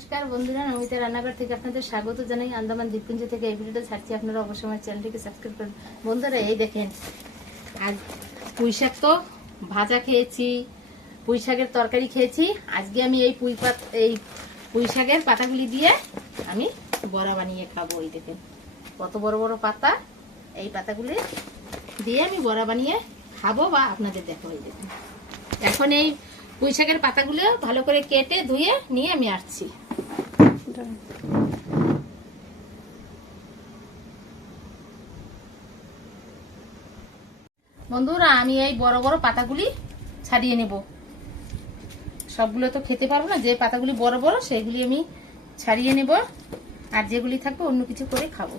নমস্কার বন্ধুরা, নমিতা রান্নাঘর থেকে আপনাদের স্বাগত জানাই। আন্দামান দ্বীপপুঞ্জ থেকে এই ভিডিওটা ছাড়ছি। আপনারা অবশ্যই আমার চ্যানেলটিকে সাবস্ক্রাইব করুন। বন্ধুরা, এই দেখেন, আজ পুঁই শাক তো ভাজা খেয়েছি পুঁই শাকের তরকারি খেয়েছি। আজকে আমি এই পুঁই পাত, এই পুঁই শাকের পাতাগুলি দিয়ে আমি বড়া বানিয়ে খাব। এই দেখেন, কত বড় বড় পাতা। এই পাতাগুলি দিয়ে আমি বড়া বানিয়ে খাব বা আপনাদের দেখো এই দেখুন, এখন এই পুঁই শাকের পাতাগুলো ভালো করে কেটে ধুয়ে নিয়ে আমি আসছি। বন্ধুরা, আমি এই বড় বড় পাতাগুলি ছাড়িয়ে নেব। সবগুলো তো খেতে পারব না, যে পাতাগুলি বড় বড়, সেগুলি আমি ছাড়িয়ে নেব। আর যেগুলি থাকবে, অন্য কিছু করে খাব।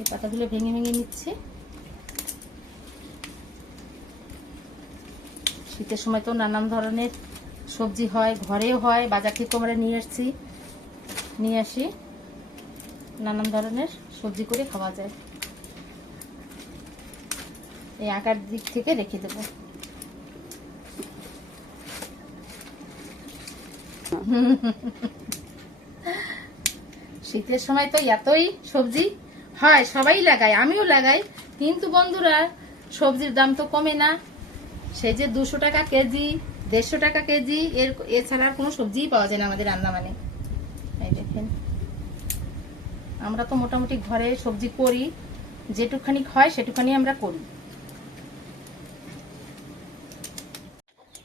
এই পাতাগুলো ভেঙে ভেঙে নিচ্ছে। শীতের সময় তো নানান ধরনের সবজি হয়, ঘরেও হয়, বাজার থেকে আমরা নিয়ে আসছি। নিয়ে আসি। নানান ধরনের সবজি করে খাওয়া যায়। এই আকার দিক থেকে রেখে দেব। শীতের সময় তো এতই সবজি হয়, সবাই লাগায়, আমিও লাগাই। কিন্তু বন্ধুরা, সবজির দাম তো কমে না। সে যে দুশো টাকা কেজি দেড়শো টাকা কেজি, এর এছাড়া আর কোনো সবজিই পাওয়া যায় না আমাদের রান্নাবানে এই দেখেন। আমরা তো মোটামুটি ঘরে সবজি করি, যেটুকখানি হয় সেটুখানি আমরা করি।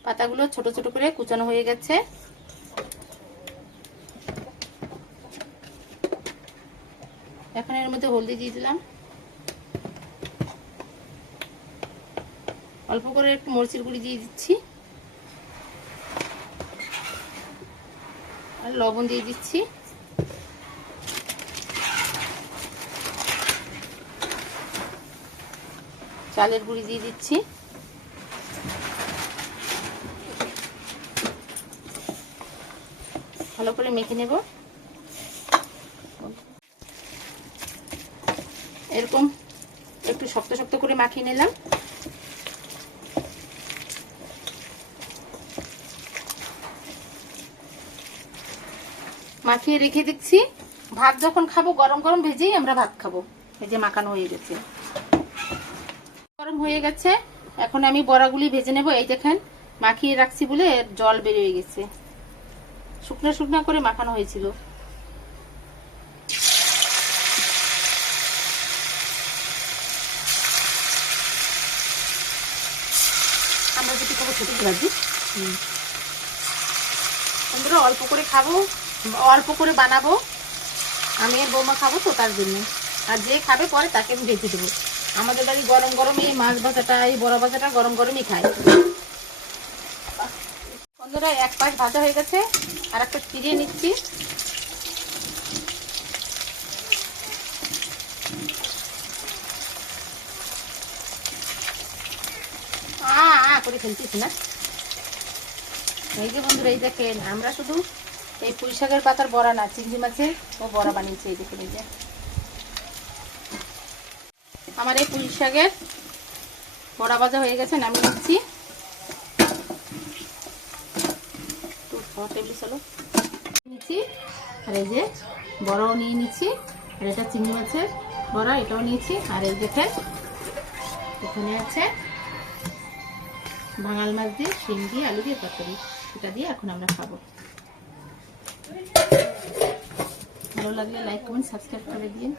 পাতাগুলো ছোট ছোট করে কুচানো হয়ে গেছে। এখন এর মধ্যে হলদি দিয়ে দিলাম। অল্প করে একটু মরিচের গুঁড়ি দিয়ে দিচ্ছি। আর লবণ দিয়ে দিচ্ছি। চালের গুঁড়ি দিয়ে দিচ্ছি। ভালো করে মেখে নেব। এরকম একটু শক্ত শক্ত করে মাখিয়ে নিলাম। মাখিয়ে রেখে দিচ্ছি। ভাত যখন খাব, গরম গরম ভেজেই আমরা ভাত খাব। যে মাখানো হয়ে গেছে। গরম হয়ে গেছে। এখন আমি বড়াগুলি ভেজে নেব। এই দেখেন, মাখিয়ে রাখছি বলে জল বেরিয়ে গেছে। শুকনো শুকনো করে মাখানো হয়েছিল। আমরা যদি খাব ছোট ভাজি। বন্ধুরা, অল্প করে খাব। অল্প করে বানাবো। আমি আর বৌমা খাব তো তার জন্য। আর যে খাবে পরে তাকে আমি ভেজে দেবো। আমাদের বাড়ি গরম গরম এই মাছ ভাজাটা, এই বড় ভাজাটা গরম গরমই খায়। বন্ধুরা, এক পাশ ভাজা হয়ে গেছে। আর একটা ফিরিয়ে নিচ্ছি। আ, করে ফেলছিস না? এই যে বন্ধুরা, এই দেখেন, আমরা শুধু এই পুঁই শাকের পাতার বড়া না, চিংড়ি মাছের ও বড়া বানিয়েছে এই দেখুন এই যে। আমার এই পুঁই শাকের বড়া ভাজা হয়ে গেছে, নামিয়ে নিচ্ছি। নিচ্ছি, আর এই যে বড়াও নিয়ে নিচ্ছি, আর এটা চিংড়ি মাছের বড়া, এটাও নিয়েছি, আর এই দেখেন এখানে আছে বাঙাল মাছ দিয়ে শিম দিয়ে আলু দিয়ে তরকারি। এটা দিয়ে এখন আমরা খাব। भलो लगले लाइक कमेंट सबसक्राइब कर दिए